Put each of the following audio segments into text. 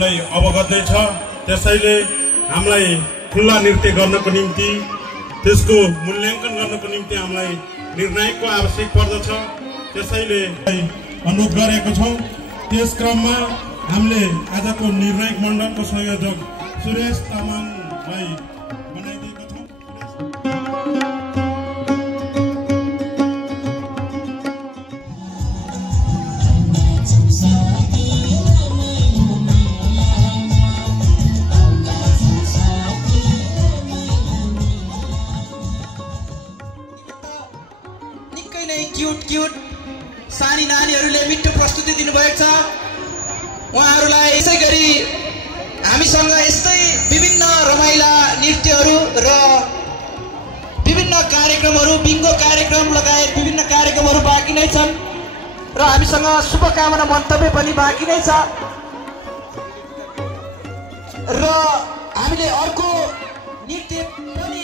यहाँलाई अवगत नै छ। त्यसैले हामीलाई खुल्ला नृत्य गर्नको निम्ति त्यसको मूल्याङ्कन गर्नको निम्ति हामीलाई निर्णायकको आवश्यक पर्दछ। त्यसैले अनुरोध गरेको छौँ। त्यस क्रममा हामीले आजको निर्णायक मण्डलको संयोजक सुरेश तामाङलाई बनाइदिएका छौँ। निकै नै क्युट सानी नानीहरूले मिठो प्रस्तुति दिनुभएको छ। उहाँहरूलाई यसै गरी हामीसँग यस्तै विभिन्न रमाइला नृत्यहरू र विभिन्न कार्यक्रमहरू बिङ्गो कार्यक्रम लगायत विभिन्न कार्यक्रमहरू बाँकी नै छन् र हामीसँग शुभकामना मन्तव्य पनि बाँकी नै छ र हामीले अर्को नृत्य पनि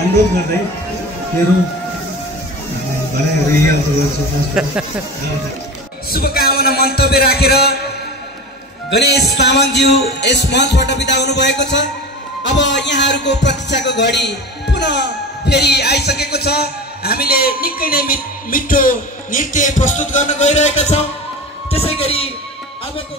अनुरोध गर्दै मेरो शुभकामना मन्तव्य राखेर गणेश तामाङज्यू यस मञ्चबाट बिदा हुनुभएको छ। अब यहाँहरूको प्रतीक्षाको घडी पुनः फेरि आइसकेको छ। हामीले निकै नै मिठो नृत्य प्रस्तुत गर्न गइरहेका छौँ। त्यसै गरी अबको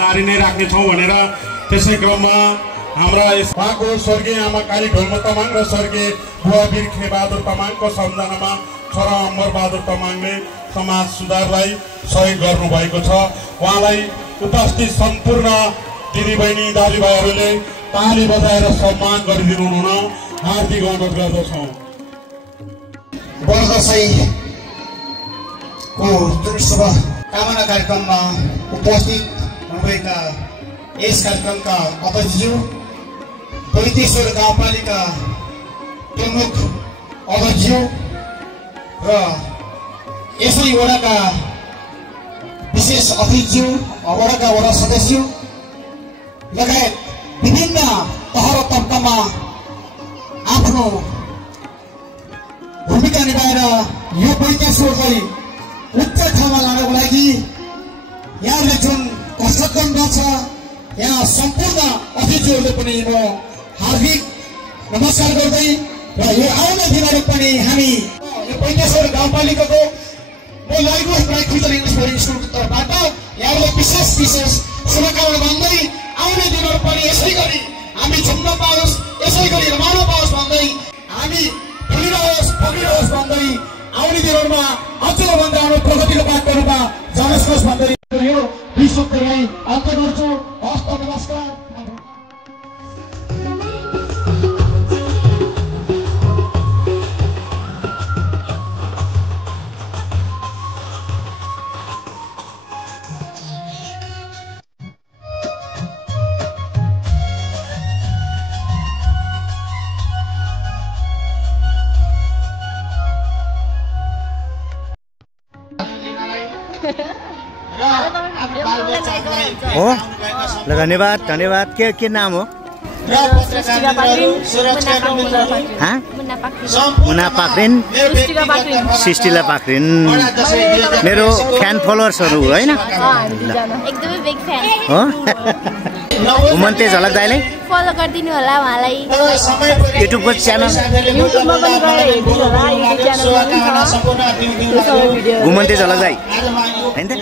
जारी नै राख्नेछौँ भनेर त्यसै क्रममा हाम्रा उहाँको स्वर्गीय आमा काली ढोल्मा तामाङ र स्वर्गीय बुवा वीर खेबहादुर तामाङको सम्झनामा छोरा अमर बहादुर तामाङले समाज सुधारलाई सहयोग गर्नुभएको छ। उहाँलाई उपस्थित सम्पूर्ण दिदीबहिनी दाजुभाइहरूले ताली बजाएर सम्मान गरिदिनु हुन हार्दिक अनुरोध गर्दछौँ। दसैँको जुन शुभकामना कार्यक्रममा उपस्थित हुनुभएका यस कार्यक्रमका अध्यक्षज्यू, बगैतेश्वर गाउँपालिका प्रमुख अध्यक्षज्यू र यसै वडाका विशेष अतिथिज्यू, वडाका वडा सदस्य लगायत विभिन्न तह र तब्कामा आफ्नो भूमिका निभाएर यो बगैतेश्वरलाई उच्च ठाउँमा लानको लागि यहाँले जुन कसरत गर्नुहुन्छ, यहाँ सम्पूर्ण अतिथिहरूले पनि म हार्दिक नमस्कार गर्दै र यो आउने दिनहरू पनि हामी यो बगैतेश्वर गाउँपालिकाको म लाइगोस प्राइड फ्युचर इङ्ग्लिस बोर्डिङ स्कुलको तर्फबाट यहाँहरूलाई विशेष शुभकामना भन्दै आउने दिनहरू पनि यसै गरी हामी झुम्न पाओस्, यसै गरी रमाउन पाओस् भन्दै हामी फुलिरहोस् फुलिरहोस् भन्दै आउने दिनहरूमा अझ भन्दा प्रगतिको बाटोमा जानुहोस् भन्दै यो विश्वलाई अन्तर्गत हो ल धन्यवाद धन्यवाद के नाम हो मुना पाक्रिन सिस्टिला पाक्रिन मेरो फ्यान फलोवर्सहरू होइन एकदमै बिग फ्यान हो घुमन्ते झलक दाइलाई फलो गरिदिनु होला उहाँलाई युट्युबको च्यानल युट्युबमा पनि गएर हेर्दिनु होला युट्युब च्यानलमा घुमन्ते झलक दाइ हैन त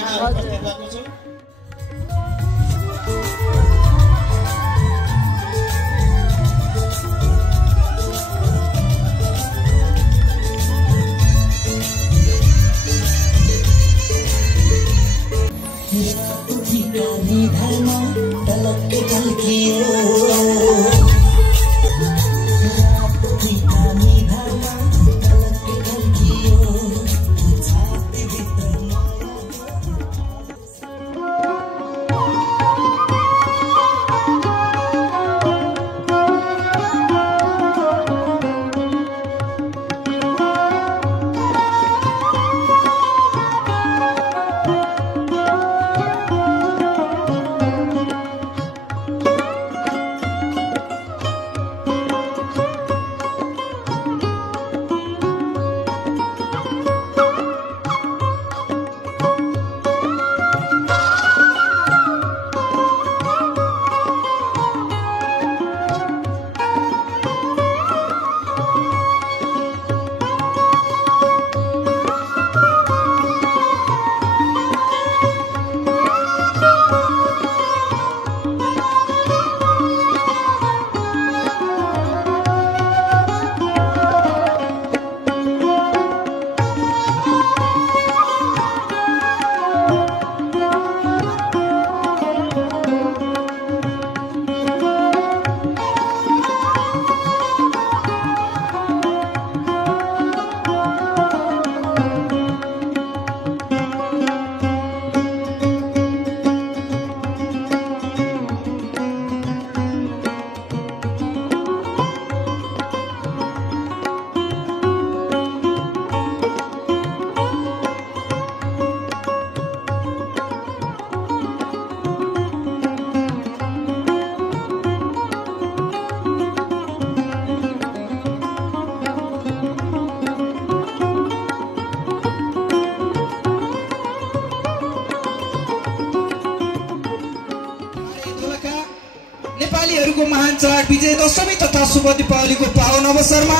नेपालीहरूको महान चाड विजय दशमी तथा शुभ दीपावलीको पावन अवसरमा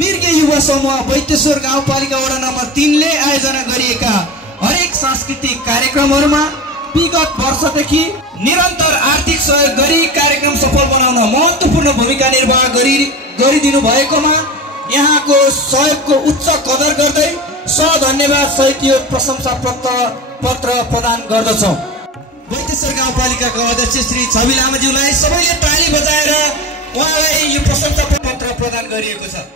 मिर्गे युवा समूह वैद्यश्वर गाउँपालिका वडा नम्बर 3 ले आयोजना गरिएका हरेक सांस्कृतिक कार्यक्रमहरूमा विगत वर्षदेखि निरन्तर आर्थिक सहयोग गरी कार्यक्रम सफल बनाउन महत्त्वपूर्ण भूमिका निर्वाह गरिदिनु भएकोमा यहाँको सहयोगको उच्च कदर गर्दै धन्यवाद सहित यो प्रशंसा पत्र प्रदान गर्दछौँ। वैद्यश्वर गाउँपालिकाका अध्यक्ष श्री छवि लामाज्यूलाई सबैले ताली बजाएर उहाँलाई यो प्रशंसा पत्र प्रदान गरिएको छ।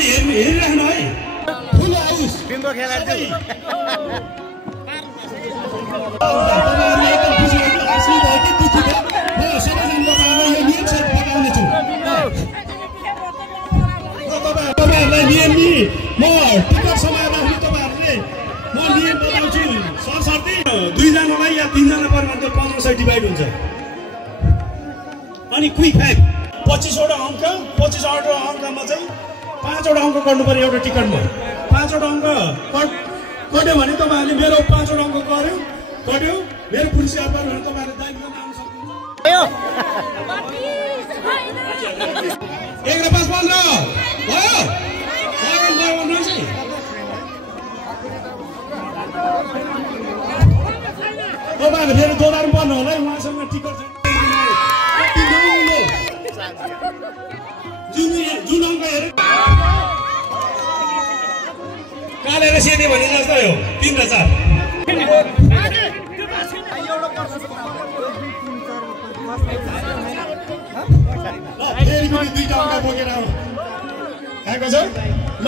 अहिले हेरिराख्नु है फुल हाउस बिम्बो खेलाड्छु तपाईँहरूलाई नियम नि म टिकट समय राख्नु तपाईँहरूले म नियम बताउँछु सरसर्ती 2 जनालाई या 3 जना पर भन्दा 1500 डिभाइड हुन्छ अनि क्विक फ्याक 25वटा अङ्क 25वटा अङ्कमा चाहिँ 5वटा अङ्क गर्नु पर्यो एउटा टिकटमा 5वटा अङ्क कट्यो भने तपाईँहरूले मेरो 5वटा अङ्क कट्यो मेरो पुरस्कार गर्यो भने तपाईँहरूले दाइम गर्न आउन सक्नुहुन्छ 1 र 5 15 भयो तपाईँहरू फेरि दोधारमा पर्नु होला है उहाँसँग टिकट जुन अङ्क हेर कालेर सेने भने जस्तो हो 3 र 4 फेरि पनि 2टा अङ्क बोकेर आउनु आएको छ ल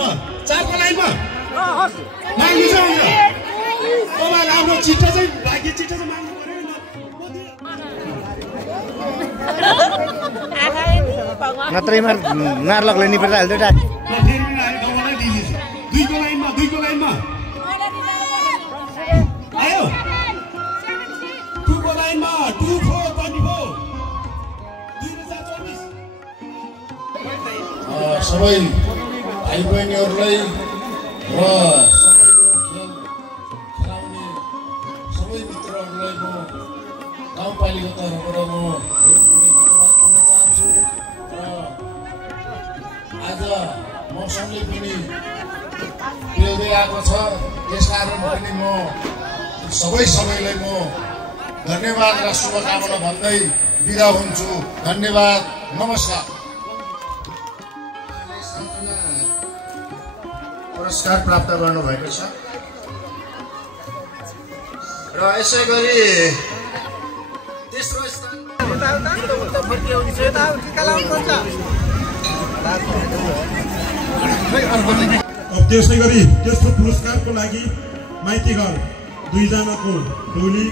4को लाइनमा माग्नु छ अङ्क तपाईँले आफ्नो चिट्ठा चाहिँ भाग्य चिट्ठा चाहिँ माग्नु पर्यो नत्रैमा नार्लकले निपेर हाल्दै डाक फेरि पनि आयो तपाईँलाई दिइदिन्छ 2को लाइनमा आयो 2को लाइनमा 2 4 24 सबै भाइ बहिनीहरूलाई र सबै मित्रहरूलाई म गाउँपालिका तर्फबाट म धेरै धन्यवाद भन्न चाहन्छु र आज मौसमले पनि पिउँदै आएको छ त्यसकारण पनि म सबैलाई म धन्यवाद र शुभकामना भन्दै बिदा हुन्छु धन्यवाद नमस्कार पुरस्कार प्राप्त गर्नुभएको छ र यसै गरी तेस्रो स्थान त्यसै गरी तेस्रो पुरस्कारको लागि माइती घर 2 जनाको टोली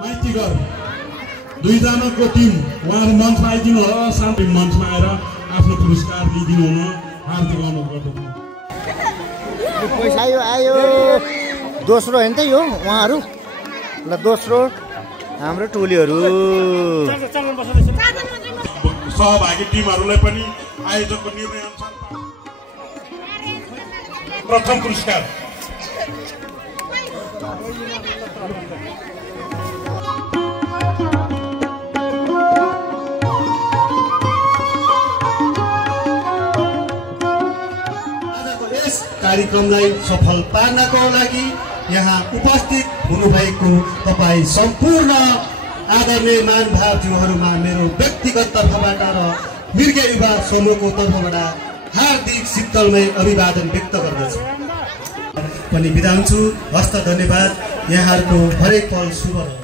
माइती घर 2 जनाको टिम उहाँहरू मञ्चमा आइदिनु होला साथै मञ्चमा आएर आफ्नो पुरस्कार लिइदिनु हुन हार्दिक अनुरोध गर्दछु आयो दोस्रो होइन त यो उहाँहरू ल दोस्रो हाम्रो टोलीहरू सहभागी टिमहरूलाई पनि आयोजकको निर्णय अनुसार प्रथम पुरस्कार कार्यक्रमलाई सफल पार्नको लागि यहाँ उपस्थित हुनुभएको तपाईँ सम्पूर्ण आदरणीय महानुभावज्यूहरूमा मेरो व्यक्तिगत तर्फबाट र मिर्गे युवा समूहको तर्फबाट हार्दिक शीतलमय अभिवादन व्यक्त गर्दछु पनि बिदा हुन्छु हस्त धन्यवाद यहाँहरूको हरेक पल शुभ